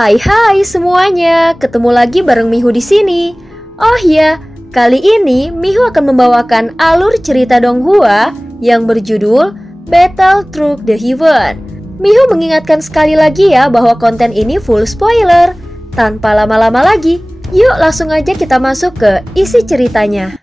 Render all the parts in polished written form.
Hai semuanya, ketemu lagi bareng Mihu di sini. Oh ya, kali ini Mihu akan membawakan alur cerita Donghua yang berjudul Battle Through the Heaven. Mihu mengingatkan sekali lagi ya bahwa konten ini full spoiler. Tanpa lama-lama lagi, yuk langsung aja kita masuk ke isi ceritanya.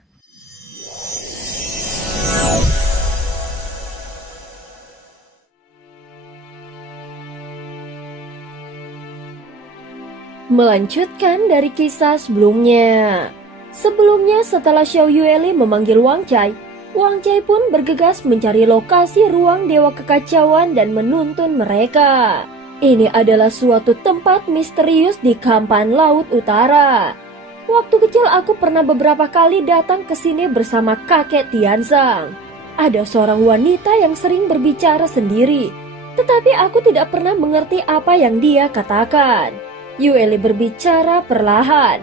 Melanjutkan dari kisah sebelumnya. Sebelumnya setelah Xiao Yueli memanggil Wang Cai pun bergegas mencari lokasi ruang Dewa Kekacauan dan menuntun mereka. Ini adalah suatu tempat misterius di Kampan Laut Utara. Waktu kecil aku pernah beberapa kali datang ke sini bersama kakek Tianzang. Ada seorang wanita yang sering berbicara sendiri, tetapi aku tidak pernah mengerti apa yang dia katakan. Yueli berbicara perlahan.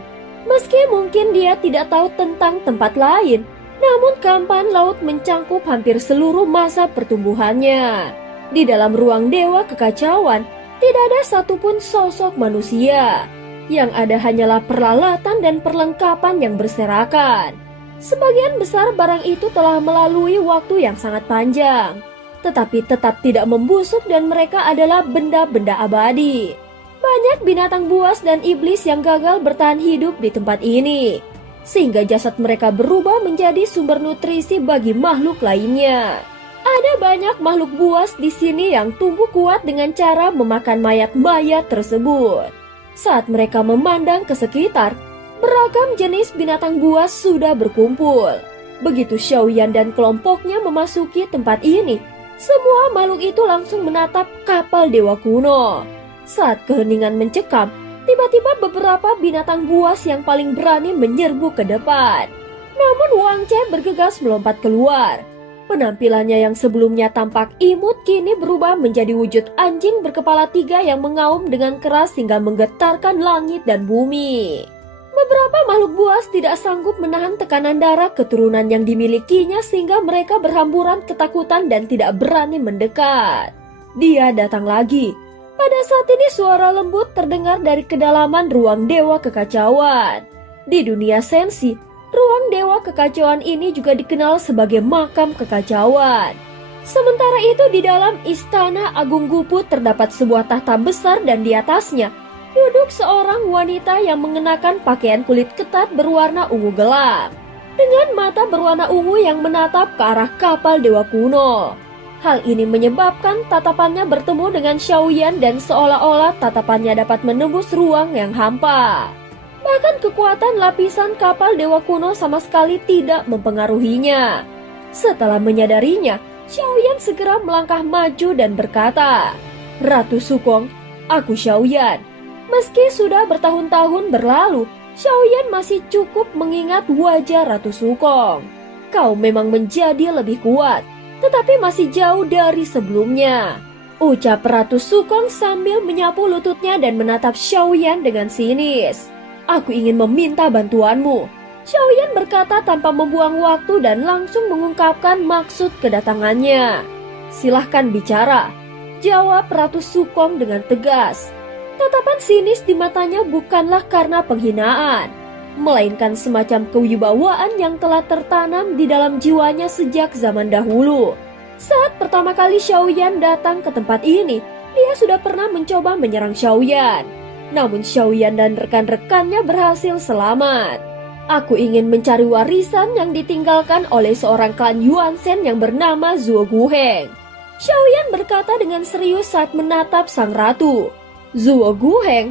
Meski mungkin dia tidak tahu tentang tempat lain, namun Kampan Laut mencangkup hampir seluruh masa pertumbuhannya. Di dalam ruang Dewa Kekacauan, tidak ada satupun sosok manusia. Yang ada hanyalah peralatan dan perlengkapan yang berserakan. Sebagian besar barang itu telah melalui waktu yang sangat panjang, tetapi tetap tidak membusuk dan mereka adalah benda-benda abadi. Banyak binatang buas dan iblis yang gagal bertahan hidup di tempat ini, sehingga jasad mereka berubah menjadi sumber nutrisi bagi makhluk lainnya. Ada banyak makhluk buas di sini yang tumbuh kuat dengan cara memakan mayat-mayat tersebut. Saat mereka memandang ke sekitar, beragam jenis binatang buas sudah berkumpul. Begitu Xiaoyan dan kelompoknya memasuki tempat ini, semua makhluk itu langsung menatap kapal dewa kuno. Saat keheningan mencekam, tiba-tiba beberapa binatang buas yang paling berani menyerbu ke depan. Namun Wang Cai bergegas melompat keluar. Penampilannya yang sebelumnya tampak imut kini berubah menjadi wujud anjing berkepala 3 yang mengaum dengan keras hingga menggetarkan langit dan bumi. Beberapa makhluk buas tidak sanggup menahan tekanan darah keturunan yang dimilikinya sehingga mereka berhamburan ketakutan dan tidak berani mendekat. Dia datang lagi. Pada saat ini suara lembut terdengar dari kedalaman ruang Dewa Kekacauan. Di dunia sensi, ruang Dewa Kekacauan ini juga dikenal sebagai makam kekacauan. Sementara itu di dalam Istana Agung Guput terdapat sebuah tahta besar dan di atasnya duduk seorang wanita yang mengenakan pakaian kulit ketat berwarna ungu gelap. Dengan mata berwarna ungu yang menatap ke arah kapal dewa kuno. Hal ini menyebabkan tatapannya bertemu dengan Xiaoyan dan seolah-olah tatapannya dapat menembus ruang yang hampa. Bahkan kekuatan lapisan kapal dewa kuno sama sekali tidak mempengaruhinya. Setelah menyadarinya, Xiaoyan segera melangkah maju dan berkata, "Ratu Sukong, aku Xiaoyan." Meski sudah bertahun-tahun berlalu, Xiaoyan masih cukup mengingat wajah Ratu Sukong. "Kau memang menjadi lebih kuat, tetapi masih jauh dari sebelumnya," ucap Ratu Sukong sambil menyapu lututnya dan menatap Xiaoyan dengan sinis. "Aku ingin meminta bantuanmu," Xiaoyan berkata tanpa membuang waktu dan langsung mengungkapkan maksud kedatangannya. "Silahkan bicara," jawab Ratu Sukong dengan tegas. Tatapan sinis di matanya bukanlah karena penghinaan, melainkan semacam kewibawaan yang telah tertanam di dalam jiwanya sejak zaman dahulu. Saat pertama kali Xiaoyan datang ke tempat ini, dia sudah pernah mencoba menyerang Xiaoyan. Namun Xiaoyan dan rekan-rekannya berhasil selamat. "Aku ingin mencari warisan yang ditinggalkan oleh seorang klan Yuan Shen yang bernama Zuo Guheng," Xiaoyan berkata dengan serius saat menatap sang ratu. Zuo Guheng?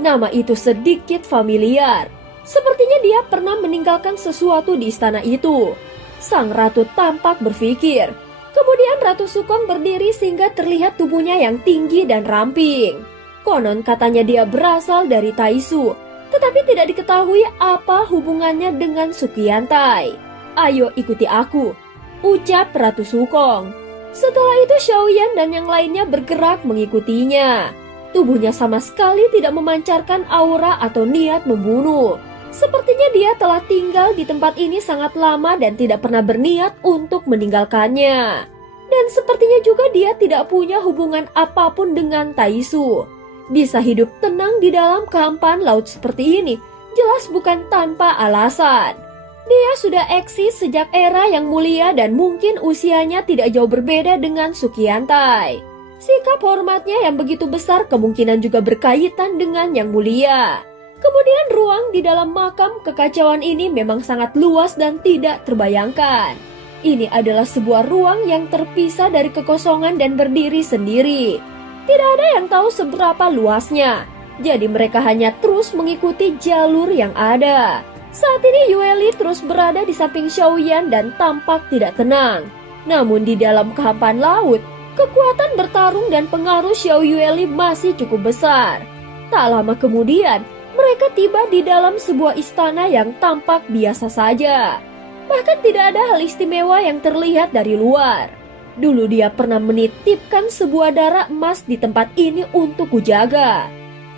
Nama itu sedikit familiar. Sepertinya dia pernah meninggalkan sesuatu di istana itu. Sang ratu tampak berpikir. Kemudian Ratu Sukong berdiri sehingga terlihat tubuhnya yang tinggi dan ramping. Konon katanya dia berasal dari Taisu, tetapi tidak diketahui apa hubungannya dengan Suqiantai. "Ayo ikuti aku," ucap Ratu Sukong. Setelah itu Xiaoyan dan yang lainnya bergerak mengikutinya. Tubuhnya sama sekali tidak memancarkan aura atau niat membunuh. Sepertinya dia telah tinggal di tempat ini sangat lama dan tidak pernah berniat untuk meninggalkannya. Dan sepertinya juga dia tidak punya hubungan apapun dengan Taisu. Bisa hidup tenang di dalam kehampaan laut seperti ini jelas bukan tanpa alasan. Dia sudah eksis sejak era yang mulia dan mungkin usianya tidak jauh berbeda dengan Sukiantai. Sikap hormatnya yang begitu besar kemungkinan juga berkaitan dengan yang mulia. Kemudian ruang di dalam makam kekacauan ini memang sangat luas dan tidak terbayangkan. Ini adalah sebuah ruang yang terpisah dari kekosongan dan berdiri sendiri. Tidak ada yang tahu seberapa luasnya. Jadi mereka hanya terus mengikuti jalur yang ada. Saat ini Yueli terus berada di samping Xiaoyan dan tampak tidak tenang. Namun di dalam kehampaan laut, kekuatan bertarung dan pengaruh Xiao Yueli masih cukup besar. Tak lama kemudian, mereka tiba di dalam sebuah istana yang tampak biasa saja. Bahkan tidak ada hal istimewa yang terlihat dari luar. Dulu dia pernah menitipkan sebuah darah emas di tempat ini untuk kujaga.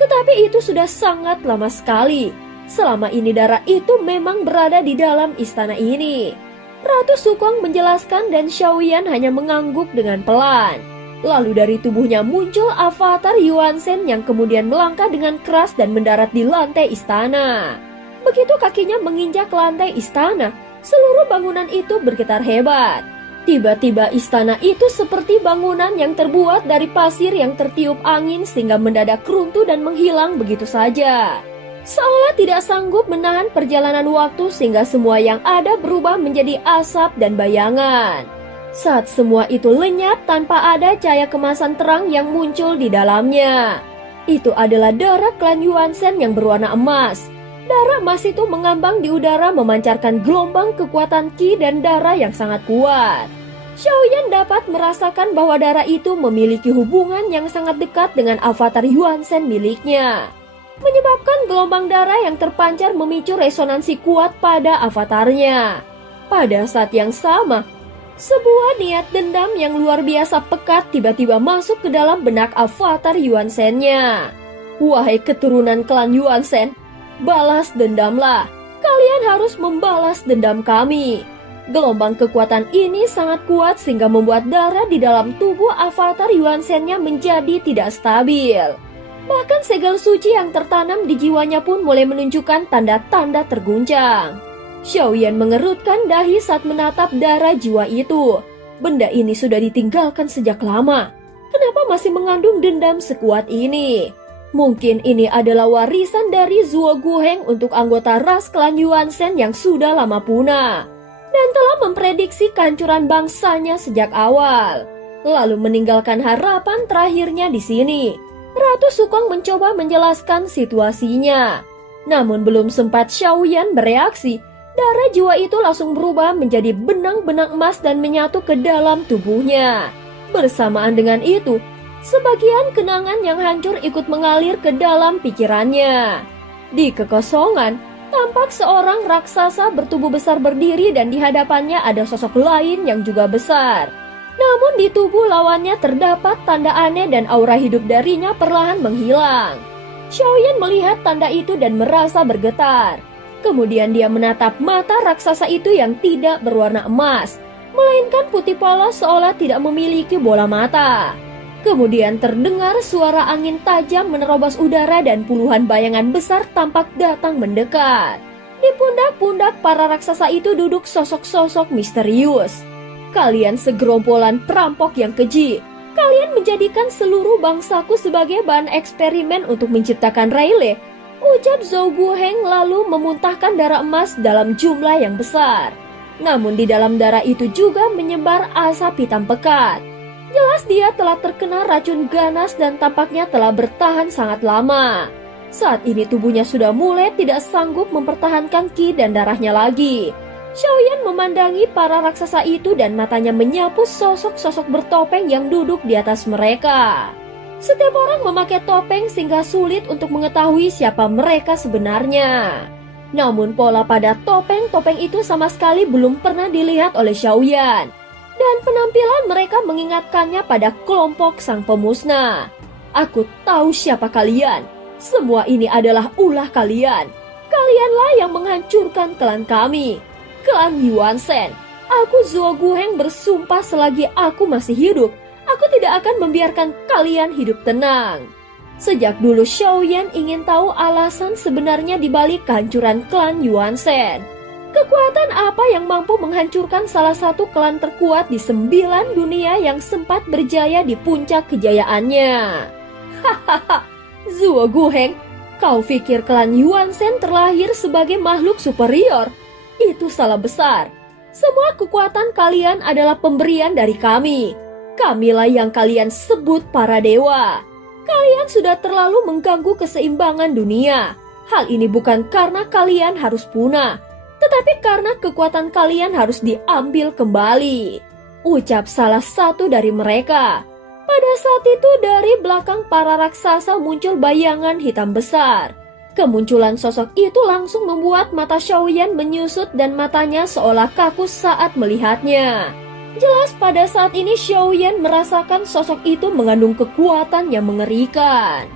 Tetapi itu sudah sangat lama sekali. Selama ini darah itu memang berada di dalam istana ini. Ratu Sukong menjelaskan dan Xiaoyan hanya mengangguk dengan pelan. Lalu dari tubuhnya muncul avatar Yuan Shen yang kemudian melangkah dengan keras dan mendarat di lantai istana. Begitu kakinya menginjak lantai istana, seluruh bangunan itu bergetar hebat. Tiba-tiba istana itu seperti bangunan yang terbuat dari pasir yang tertiup angin sehingga mendadak runtuh dan menghilang begitu saja. Seolah tidak sanggup menahan perjalanan waktu sehingga semua yang ada berubah menjadi asap dan bayangan. Saat semua itu lenyap tanpa ada cahaya kemasan terang yang muncul di dalamnya. Itu adalah darah klan Yuan Shen yang berwarna emas. Darah emas itu mengambang di udara memancarkan gelombang kekuatan Qi dan darah yang sangat kuat. Xiaoyan dapat merasakan bahwa darah itu memiliki hubungan yang sangat dekat dengan avatar Yuan Shen miliknya. Menyebabkan gelombang darah yang terpancar memicu resonansi kuat pada avatarnya. Pada saat yang sama, sebuah niat dendam yang luar biasa pekat tiba-tiba masuk ke dalam benak avatar Yuan Shen-nya. Wahai keturunan klan Yuan Shen, balas dendamlah. Kalian harus membalas dendam kami. Gelombang kekuatan ini sangat kuat sehingga membuat darah di dalam tubuh avatar Yuan Shen-nya menjadi tidak stabil. Bahkan segel suci yang tertanam di jiwanya pun mulai menunjukkan tanda-tanda terguncang. Xiaoyan mengerutkan dahi saat menatap darah jiwa itu. Benda ini sudah ditinggalkan sejak lama. Kenapa masih mengandung dendam sekuat ini? Mungkin ini adalah warisan dari Zuo Guheng untuk anggota ras klan Yuan Shen yang sudah lama punah dan telah memprediksi kehancuran bangsanya sejak awal, lalu meninggalkan harapan terakhirnya di sini. Ratu Sukong mencoba menjelaskan situasinya, namun belum sempat Xiaoyan bereaksi, darah jiwa itu langsung berubah menjadi benang-benang emas dan menyatu ke dalam tubuhnya. Bersamaan dengan itu, sebagian kenangan yang hancur ikut mengalir ke dalam pikirannya. Di kekosongan, tampak seorang raksasa bertubuh besar berdiri dan di hadapannya ada sosok lain yang juga besar. Namun di tubuh lawannya terdapat tanda aneh dan aura hidup darinya perlahan menghilang. Xiaoyan melihat tanda itu dan merasa bergetar. Kemudian dia menatap mata raksasa itu yang tidak berwarna emas, melainkan putih polos seolah tidak memiliki bola mata. Kemudian terdengar suara angin tajam menerobos udara dan puluhan bayangan besar tampak datang mendekat. Di pundak-pundak para raksasa itu duduk sosok-sosok misterius. Kalian segerombolan perampok yang keji. Kalian menjadikan seluruh bangsaku sebagai bahan eksperimen untuk menciptakan Rayleigh, ucap Zhou Guheng lalu memuntahkan darah emas dalam jumlah yang besar. Namun di dalam darah itu juga menyebar asap hitam pekat. Jelas dia telah terkena racun ganas dan tampaknya telah bertahan sangat lama. Saat ini tubuhnya sudah mulai tidak sanggup mempertahankan Qi dan darahnya lagi. Xiaoyan memandangi para raksasa itu dan matanya menyapu sosok-sosok bertopeng yang duduk di atas mereka. Setiap orang memakai topeng sehingga sulit untuk mengetahui siapa mereka sebenarnya. Namun pola pada topeng-topeng itu sama sekali belum pernah dilihat oleh Xiaoyan. Dan penampilan mereka mengingatkannya pada kelompok sang pemusnah. Aku tahu siapa kalian. Semua ini adalah ulah kalian. Kalianlah yang menghancurkan klan kami. Klan Yuan Shen. Aku Zuo Guheng bersumpah selagi aku masih hidup, aku tidak akan membiarkan kalian hidup tenang. Sejak dulu Xiaoyan ingin tahu alasan sebenarnya dibalik kehancuran klan Yuan Shen. Kekuatan apa yang mampu menghancurkan salah satu klan terkuat di 9 dunia yang sempat berjaya di puncak kejayaannya? Hahaha, Zuo Guheng, kau pikir klan Yuan Shen terlahir sebagai makhluk superior? Itu salah besar. Semua kekuatan kalian adalah pemberian dari kami. Kamilah yang kalian sebut para dewa. Kalian sudah terlalu mengganggu keseimbangan dunia. Hal ini bukan karena kalian harus punah, tetapi karena kekuatan kalian harus diambil kembali, ucap salah satu dari mereka. Pada saat itu dari belakang para raksasa muncul bayangan hitam besar. Kemunculan sosok itu langsung membuat mata Xiaoyan menyusut dan matanya seolah kaku saat melihatnya. Jelas pada saat ini Xiaoyan merasakan sosok itu mengandung kekuatan yang mengerikan.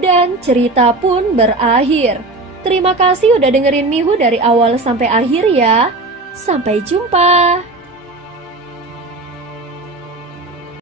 Dan cerita pun berakhir. Terima kasih udah dengerin Mihu dari awal sampai akhir ya. Sampai jumpa.